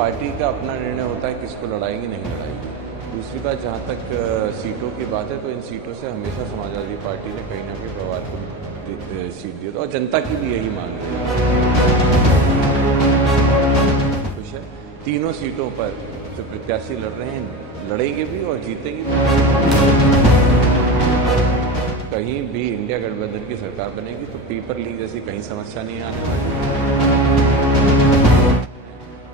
Party का अपना निर्णय होता है किसको लड़ाएगी नहीं लड़ाएगी। दूसरी बात, जहाँ तक सीटों की बात है तो इन सीटों से हमेशा समाजवादी पार्टी ने कहीं ना कहीं पवार को सीट दी और जनता की भी यही मांग है। खुश है, तीनों सीटों पर जो प्रत्याशी लड़ रहे हैं लड़ेंगे भी और जीतेंगे भी। कहीं भी इंडिया गठबंधन की सरकार बनेगी तो पेपर लीक जैसी कहीं समस्या नहीं आने वाली।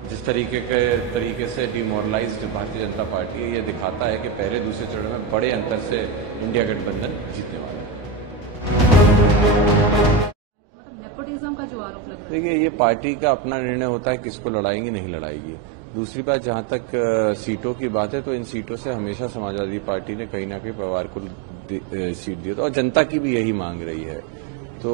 जिस तरीके से डिमोरलाइज्ड भारतीय जनता पार्टी है, ये दिखाता है कि पहले दूसरे चरण में बड़े अंतर से इंडिया गठबंधन जीतने वाला है। नेपोटिज्म का जो आरोप लग रहा है, देखिए, ये पार्टी का अपना निर्णय होता है किसको लड़ाएंगी नहीं लड़ाएगी। दूसरी बात, जहाँ तक सीटों की बात है तो इन सीटों से हमेशा समाजवादी पार्टी ने कहीं ना कहीं पवार को सीट दी और जनता की भी यही मांग रही है। तो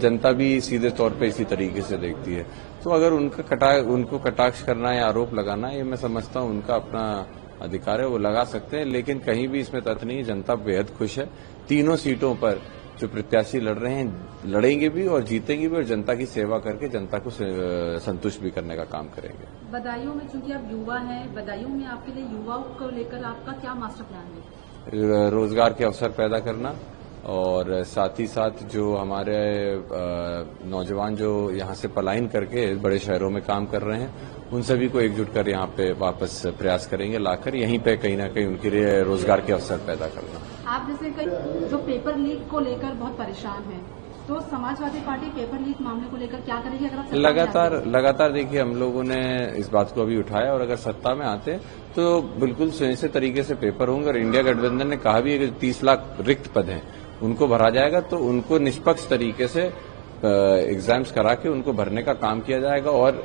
जनता भी सीधे तौर पे इसी तरीके से देखती है। तो अगर उनको कटाक्ष करना या आरोप लगाना, ये मैं समझता हूँ उनका अपना अधिकार है, वो लगा सकते हैं, लेकिन कहीं भी इसमें तथ्य नहीं है। जनता बेहद खुश है, तीनों सीटों पर जो प्रत्याशी लड़ रहे हैं लड़ेंगे भी और जीतेंगे भी और जनता की सेवा करके जनता को संतुष्ट भी करने का काम करेंगे। बदायूं में चूंकि आप युवा हैं, बदायूं में आपके लिए युवाओं को लेकर आपका क्या मास्टर प्लान है? रोजगार के अवसर पैदा करना और साथ ही साथ जो हमारे नौजवान जो यहाँ से पलायन करके बड़े शहरों में काम कर रहे हैं, उन सभी को एकजुट कर यहाँ पे वापस प्रयास करेंगे, लाकर यहीं पे कहीं ना कहीं उनके लिए रोजगार के अवसर पैदा करना। आप जैसे जो पेपर लीक को लेकर बहुत परेशान हैं, तो समाजवादी पार्टी पेपर लीक मामले को लेकर क्या करेगी अगर आप लगातार देखिए, हम लोगों ने इस बात को अभी उठाया और अगर सत्ता में आते तो बिल्कुल सुनिश्चित तरीके से पेपर होंगे। और इंडिया गठबंधन ने कहा भी है कि 30 लाख रिक्त पद हैं उनको भरा जाएगा, तो उनको निष्पक्ष तरीके से एग्जाम्स करा के उनको भरने का काम किया जाएगा। और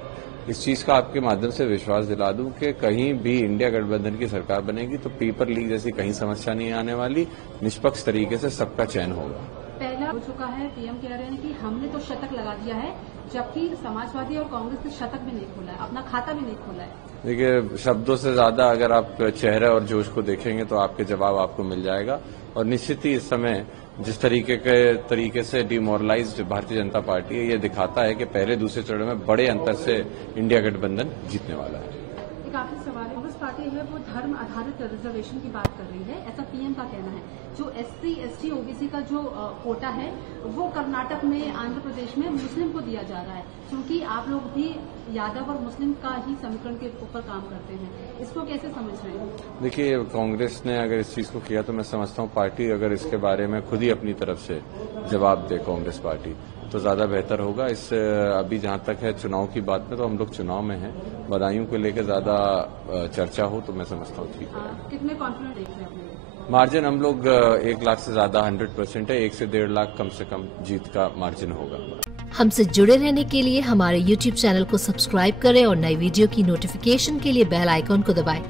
इस चीज का आपके माध्यम से विश्वास दिला दूं कि कहीं भी इंडिया गठबंधन की सरकार बनेगी तो पेपर लीक जैसी कहीं समस्या नहीं आने वाली। निष्पक्ष तरीके से सबका चयन होगा। पहला हो चुका है, पीएम कह रहे हैं कि हमने तो शतक लगा दिया है, जबकि समाजवादी और कांग्रेस ने शतक भी नहीं खोला है, अपना खाता भी नहीं खोला है। देखिए, शब्दों से ज्यादा अगर आप चेहरे और जोश को देखेंगे तो आपके जवाब आपको मिल जाएगा। और निश्चित ही इस समय जिस तरीके से डिमोरलाइज्ड भारतीय जनता पार्टी है, ये दिखाता है कि पहले दूसरे चरण में बड़े अंतर से इंडिया गठबंधन जीतने वाला है। एक आखिरी सवाल है, कांग्रेस पार्टी है वो धर्म आधारित रिजर्वेशन की बात कर रही है, ऐसा पीएम का कहना है। जो SC, ST, OBC का जो कोटा है वो कर्नाटक में, आंध्र प्रदेश में मुस्लिम को दिया जा रहा है, क्योंकि आप लोग भी यादव और मुस्लिम का ही समीकरण के ऊपर काम करते हैं। इसको कैसे समझ रहे हैं? देखिए, कांग्रेस ने अगर इस चीज को किया तो मैं समझता हूँ पार्टी अगर इसके बारे में खुद ही अपनी तरफ से जवाब दे कांग्रेस पार्टी तो ज्यादा बेहतर होगा। इस अभी जहाँ तक है चुनाव की बात में, तो हम लोग चुनाव में हैं, बदायूं को लेकर ज्यादा चर्चा हो तो मैं समझता हूँ ठीक है। कितने कॉन्फिडेंट देख रहे हैं अपने? मार्जिन हम लोग 1 लाख से ज्यादा 100% है, 1 से 1.5 लाख कम से कम जीत का मार्जिन होगा। हमसे जुड़े रहने के लिए हमारे YouTube चैनल को सब्सक्राइब करें और नई वीडियो की नोटिफिकेशन के लिए बेल आइकॉन को दबाएं।